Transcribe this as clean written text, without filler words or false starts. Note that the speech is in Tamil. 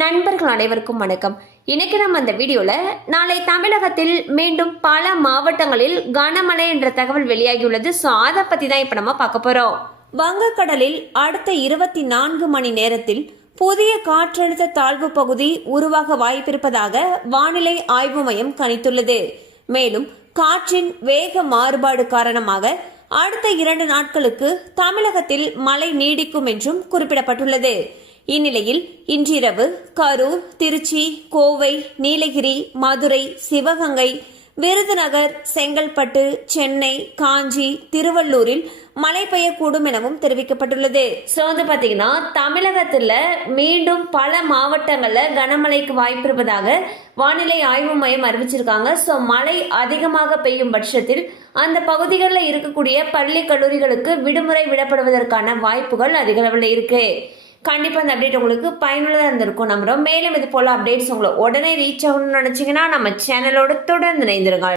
நண்பர்கள் அனைவருக்கும் வணக்கம். இன்னைக்கு நம்ம அந்த வீடியோல நாளை தமிழகத்தில் மீண்டும் பல மாவட்டங்களில் கனமழை என்ற தகவல் வெளியாகியுள்ளது. ஸோ அதை பத்தி தான் இப்ப நம்ம பார்க்க போறோம். வங்கக்கடலில் அடுத்த 24 மணி நேரத்தில் புதிய காற்றழுத்த தாழ்வு பகுதி உருவாக வாய்ப்பிருப்பதாக வானிலை ஆய்வு மையம் கணித்துள்ளது. மேலும் காற்றின் வேக மாறுபாடு காரணமாக அடுத்த 2 நாட்களுக்கு தமிழகத்தில் மழை நீடிக்கும் என்றும் குறிப்பிடப்பட்டுள்ளது. இந்நிலையில் இன்றிரவு கரூர், திருச்சி, கோவை, நீலகிரி, மதுரை, சிவகங்கை, விருதுநகர், செங்கல்பட்டு, சென்னை, காஞ்சி, திருவள்ளூரில் மழை பெய்யக்கூடும் எனவும் தெரிவிக்கப்பட்டுள்ளது. ஸோ வந்து பார்த்தீங்கன்னா தமிழகத்தில் மீண்டும் பல மாவட்டங்களில் கனமழைக்கு வாய்ப்பு இருப்பதாக வானிலை ஆய்வு மையம் அறிவிச்சிருக்காங்க. ஸோ மழை அதிகமாக பெய்யும் பட்சத்தில் அந்த பகுதிகளில் இருக்கக்கூடிய பள்ளி கல்லூரிகளுக்கு விடுமுறை விடப்படுவதற்கான வாய்ப்புகள் அதிக அளவில் இருக்கு. கண்டிப்பா அந்த அப்டேட் உங்களுக்கு பயனுள்ளதாக இருந்திருக்கும் நம்புறோம். மேலும் இது போல அப்டேட்ஸ் உங்களை உடனே ரீச் ஆகணும்னு நினைச்சீங்கன்னா நம்ம சேனலோட தொடர்ந்து இணைந்திருங்க.